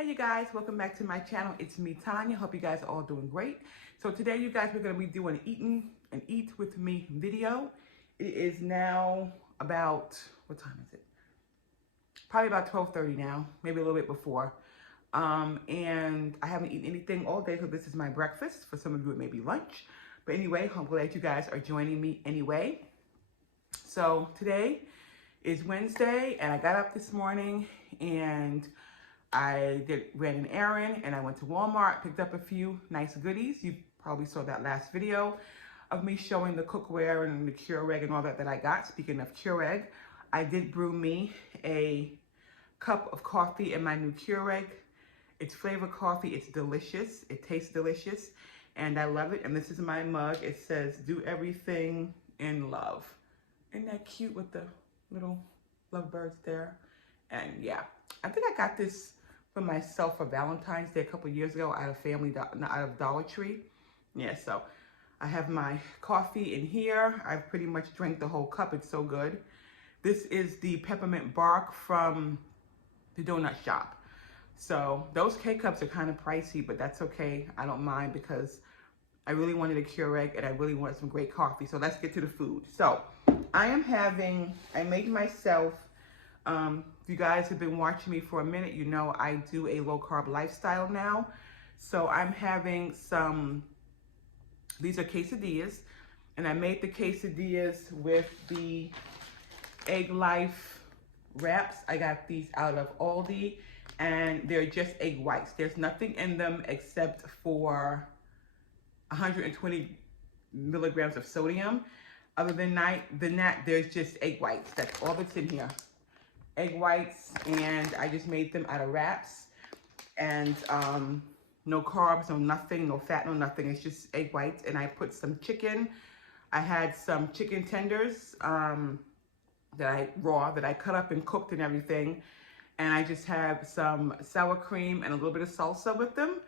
Hey you guys, welcome back to my channel. It's me, Tanya. Hope you guys are all doing great. So today you guys, we're going to be doing an eat with me video. It is now about, what time is it? Probably about 12:30 now, maybe a little bit before. And I haven't eaten anything all day, so this is my breakfast. For some of you, it may be lunch. But anyway, I'm glad you guys are joining me anyway. So today is Wednesday, and I got up this morning and I ran an errand, and I went to Walmart, picked up a few nice goodies. You probably saw that last video of me showing the cookware and the Keurig and all that I got. Speaking of Keurig, I did brew me a cup of coffee in my new Keurig. It's flavored coffee. It's delicious. It tastes delicious, and I love it. And this is my mug. It says, "Do everything in love." Isn't that cute with the little lovebirds there? And yeah, I think I got this for myself for Valentine's Day a couple years ago out of Dollar Tree. Yeah, so I have my coffee in here. I've pretty much drank the whole cup. It's so good. This is the peppermint bark from the donut shop. So those K-cups are kind of pricey, but that's okay. I don't mind because I really wanted a Keurig and I really wanted some great coffee. So let's get to the food. So I made myself, if you guys have been watching me for a minute, you know I do a low carb lifestyle now. So I'm having these are quesadillas, and I made the quesadillas with the Egg Life wraps. I got these out of Aldi, and they're just egg whites. There's nothing in them except for 120 milligrams of sodium. Other than that, there's just egg whites. That's all that's in here. Egg whites, and I just made them out of wraps, and no carbs, no nothing, no fat, no nothing. It's just egg whites, and I put some chicken. I had some chicken tenders that I cut up and cooked and everything, and I just have some sour cream and a little bit of salsa with them,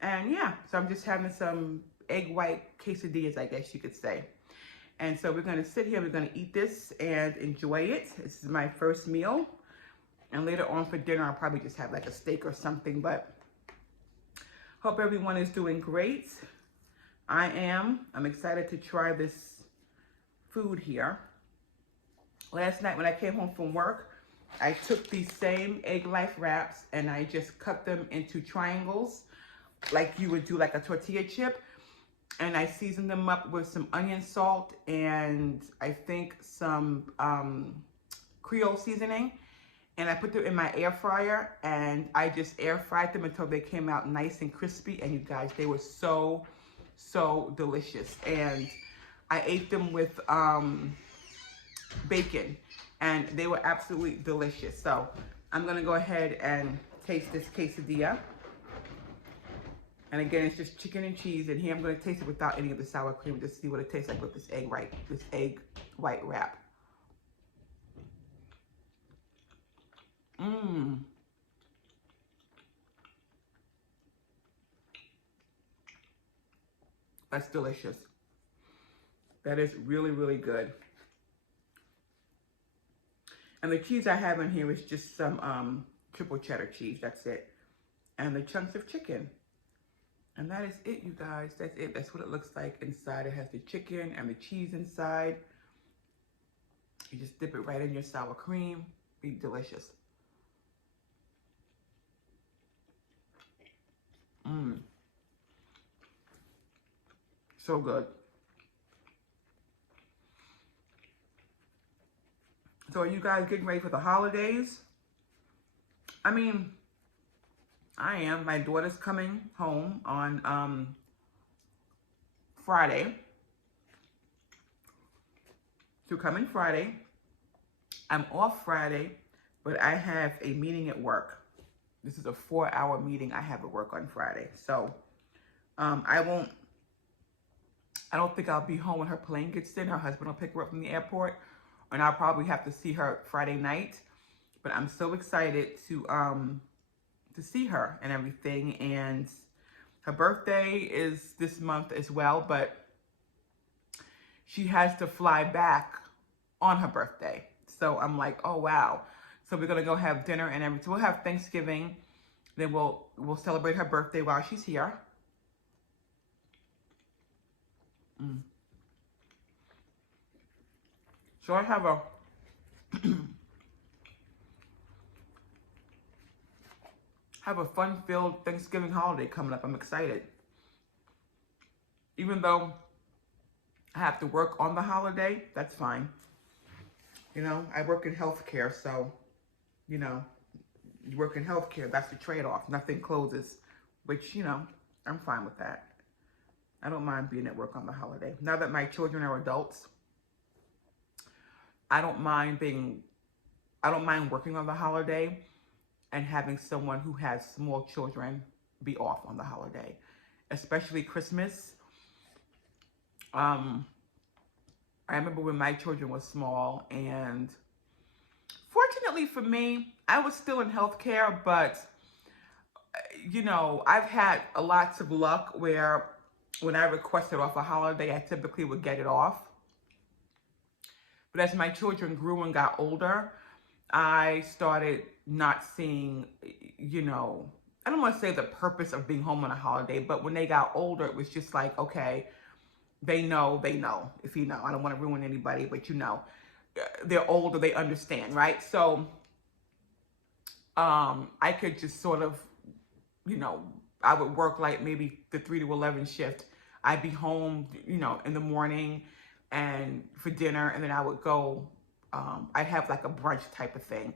and yeah, so I'm just having some egg white quesadillas, I guess you could say. And so we're going to sit here, we're going to eat this and enjoy it. This is my first meal. And later on for dinner, I'll probably just have like a steak or something. But hope everyone is doing great. I am. I'm excited to try this food here. Last night when I came home from work, I took these same Egg Life wraps and I just cut them into triangles like you would do like a tortilla chip. And I seasoned them up with some onion salt and I think some Creole seasoning. And I put them in my air fryer and I just air fried them until they came out nice and crispy. And you guys, they were so, so delicious. And I ate them with bacon and they were absolutely delicious. So I'm gonna go ahead and taste this quesadilla. And again, it's just chicken and cheese. And here I'm going to taste it without any of the sour cream, just see what it tastes like with this egg white wrap. Mmm. That's delicious. That is really, really good. And the cheese I have in here is just some triple cheddar cheese. That's it. And the chunks of chicken. And that is it, you guys. That's it. That's what it looks like inside. It has the chicken and the cheese inside. You just dip it right in your sour cream. Be delicious. Mmm. So good. So are you guys getting ready for the holidays? I mean, I am. My daughter's coming home on Friday. She'll come in Friday. I'm off Friday, but I have a meeting at work. This is a 4-hour meeting I have at work on Friday. So I don't think I'll be home when her plane gets in. Her husband will pick her up from the airport, and I'll probably have to see her Friday night. But I'm so excited to see her and everything. And her birthday is this month as well, but she has to fly back on her birthday. So I'm like, oh wow. So we're gonna go have dinner and everything. So we'll have Thanksgiving Then we'll celebrate her birthday while she's here. So I have a fun-filled Thanksgiving holiday coming up. I'm excited. Even though I have to work on the holiday, that's fine. You know, I work in healthcare, so, you know, you work in healthcare, that's the trade-off. Nothing closes, which, you know, I'm fine with that. I don't mind being at work on the holiday. Now that my children are adults, I don't mind working on the holiday and having someone who has small children be off on the holiday, especially Christmas. I remember when my children were small, and fortunately for me, I was still in healthcare, but you know, I've had lots of luck where when I requested off a holiday, I typically would get it off. But as my children grew and got older, I started not seeing, you know, I don't want to say the purpose of being home on a holiday, but when they got older, it was just like, okay, they know, if you know. I don't want to ruin anybody, but you know, they're older, they understand, right? So I could just sort of, you know, I would work like maybe the 3 to 11 shift. I'd be home, you know, in the morning and for dinner, and then I would go, I'd have like a brunch type of thing.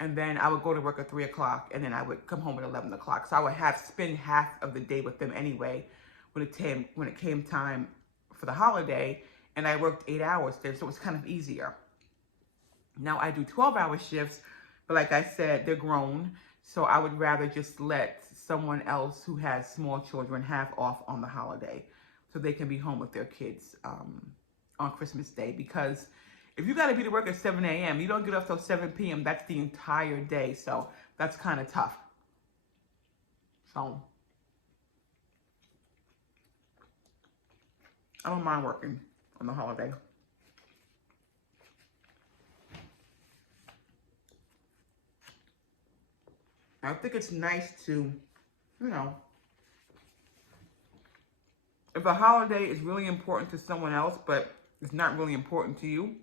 And then I would go to work at 3 o'clock, and then I would come home at 11 o'clock. So I would spend half of the day with them anyway when it came time for the holiday, and I worked 8 hours there, so it was kind of easier. Now I do 12-hour shifts, but like I said, they're grown, so I would rather just let someone else who has small children have off on the holiday so they can be home with their kids on Christmas Day. Because if you got to be to work at 7 a.m., you don't get off till 7 p.m., that's the entire day, so that's kind of tough. So I don't mind working on the holiday. I think it's nice to, you know, if a holiday is really important to someone else, but it's not really important to you,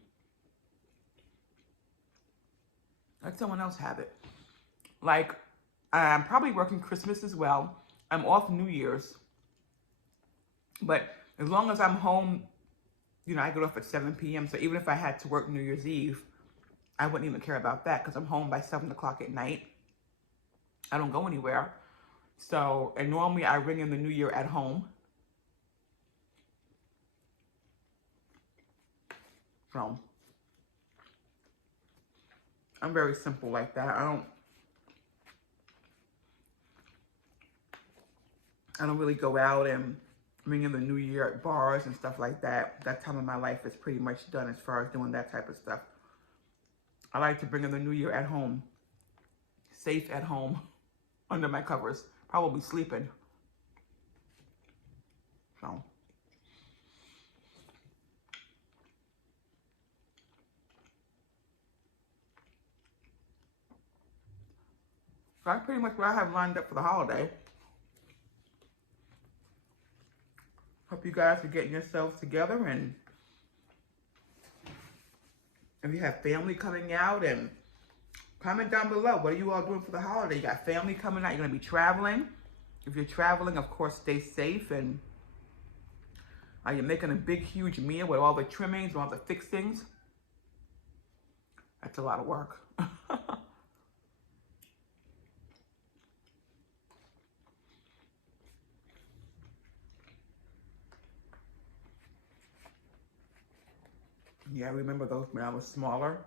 let someone else have it. Like, I'm probably working Christmas as well. I'm off New Year's. But as long as I'm home, you know, I get off at 7 p.m. So even if I had to work New Year's Eve, I wouldn't even care about that because I'm home by 7 o'clock at night. I don't go anywhere. So, and normally I ring in the New Year at home. So, I'm very simple like that. I don't really go out and ring in the New Year at bars and stuff like that. That time of my life is pretty much done as far as doing that type of stuff. I like to bring in the New Year at home, safe at home, under my covers, probably sleeping. So that's pretty much what I have lined up for the holiday. Hope you guys are getting yourselves together, and if you have family coming out, and comment down below, what are you all doing for the holiday? You got family coming out, you're gonna be traveling. If you're traveling, of course, stay safe. And are you making a big, huge meal with all the trimmings and all the fixings? That's a lot of work. Yeah, I remember those when I was smaller.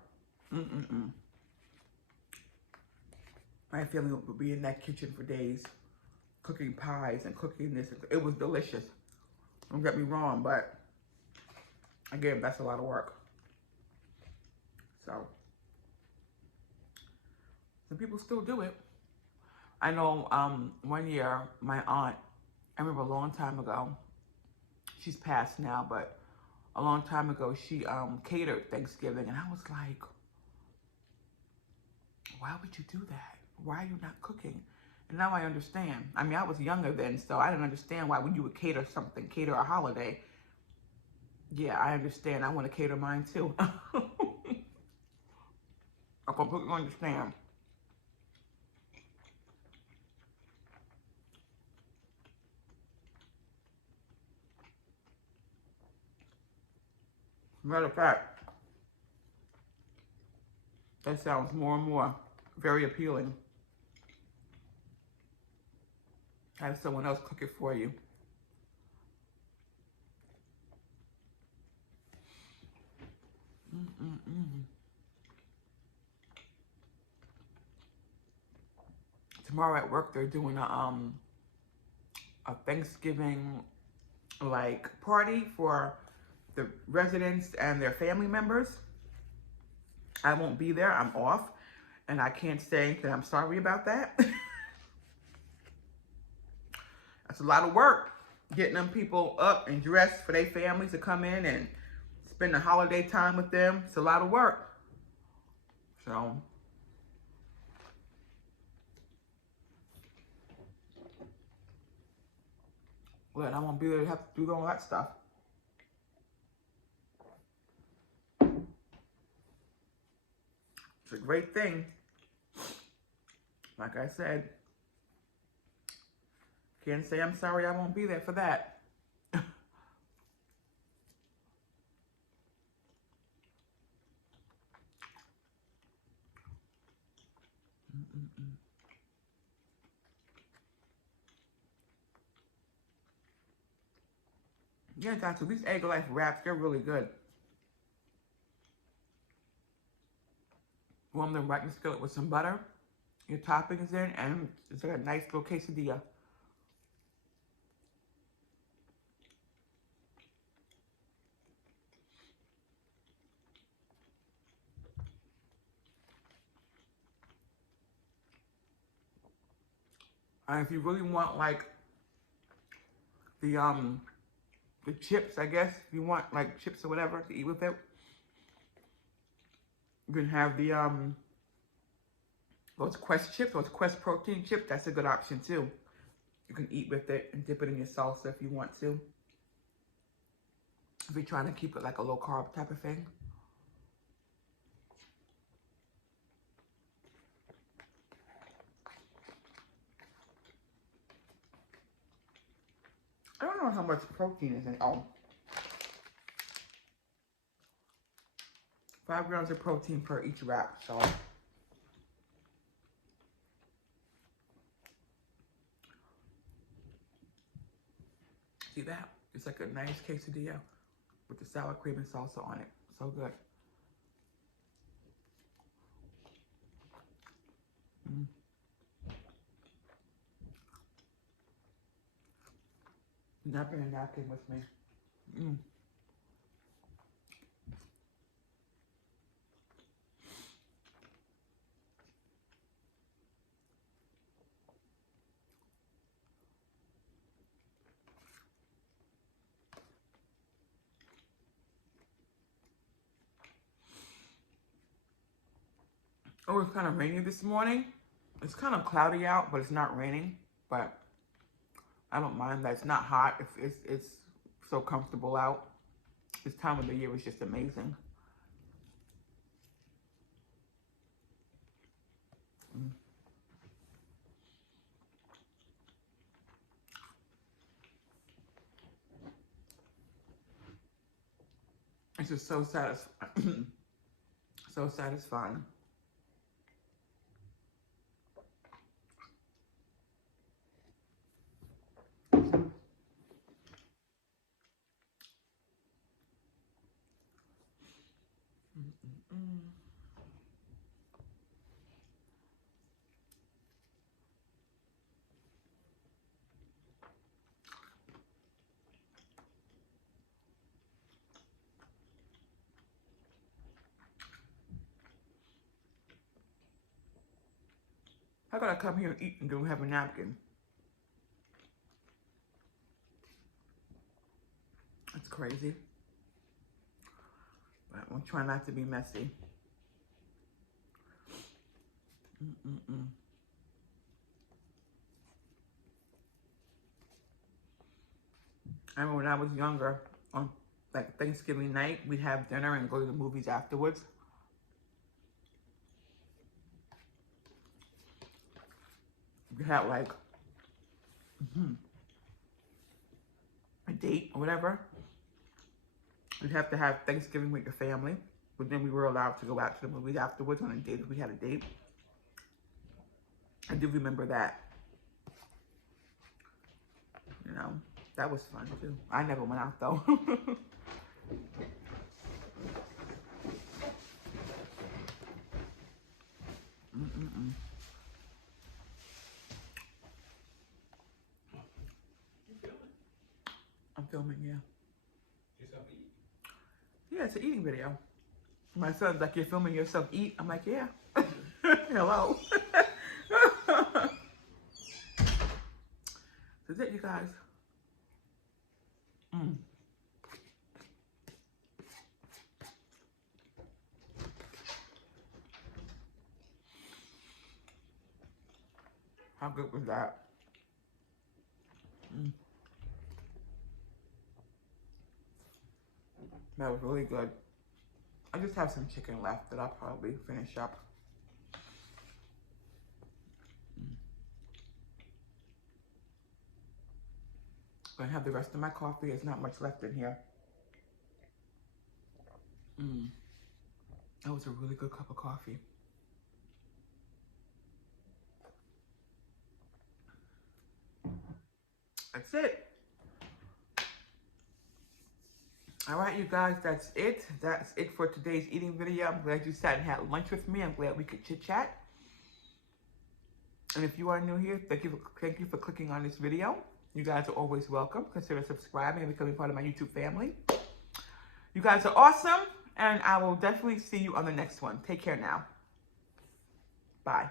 My family would be in that kitchen for days, cooking pies and cooking this. It was delicious. Don't get me wrong, but again, that's a lot of work. So, some people still do it. I know one year, my aunt, I remember a long time ago, she's passed now, but a long time ago, she catered Thanksgiving, and I was like, why would you do that? Why are you not cooking? And Now I understand. I mean, I was younger then, so I didn't understand why when you would cater something, cater a holiday. Yeah, I understand. I want to cater mine too. I completely understand. Matter of fact, that sounds more and more very appealing. Have someone else cook it for you. Mm-mm-mm. Tomorrow at work, they're doing a Thanksgiving like party for the residents and their family members. I won't be there. I'm off, and I can't say that I'm sorry about that. That's a lot of work, getting them people up and dressed for their families to come in and spend the holiday time with them. It's a lot of work. So, well, I won't be there to have to do all that stuff. It's a great thing. Like I said, can't say I'm sorry I won't be there for that. Yeah, guys, so these egg life wraps, they're really good. Warm them right in the skillet with some butter, your toppings in, and it's like a nice little quesadilla. And if you really want like the chips, I guess, if you want like chips or whatever to eat with it, you can have the those Quest chips, those Quest protein chips. That's a good option too. You can eat with it and dip it in your salsa if you want to. If you're trying to keep it like a low carb type of thing. I don't know how much protein is in it. Oh, 5 grams of protein per each wrap. So see that? It's like a nice quesadilla with the sour cream and salsa on it. So good. Mm. Not bring a napkin with me. Mm. Oh, it's kind of rainy this morning. It's kind of cloudy out, but it's not raining. But I don't mind that it's not hot. It's so comfortable out. This time of the year is just amazing. Mm. It's just so satisfying. So satisfying. Mm. How could I come here and eat and don't have a napkin? That's crazy. But I'm trying not to be messy. Mm-mm-mm. I remember when I was younger, on like Thanksgiving night, we'd have dinner and go to the movies afterwards. We had like a date or whatever. We'd have to have Thanksgiving with your family, but then we were allowed to go out to the movies afterwards on a date if we had a date. I do remember that. You know, that was fun too. I never went out though. I'm filming, yeah. Yeah, it's an eating video. My son's like, you're filming yourself eat? I'm like, yeah. Hello. That's it, you guys. How good was that? That was really good. I just have some chicken left that I'll probably finish up. I'm gonna have the rest of my coffee. There's not much left in here. That was a really good cup of coffee. That's it. All right, you guys, that's it. That's it for today's eating video. I'm glad you sat and had lunch with me. I'm glad we could chit chat. And if you are new here, thank you for clicking on this video. You guys are always welcome. Consider subscribing and becoming part of my YouTube family. You guys are awesome, and I will definitely see you on the next one. Take care now. Bye.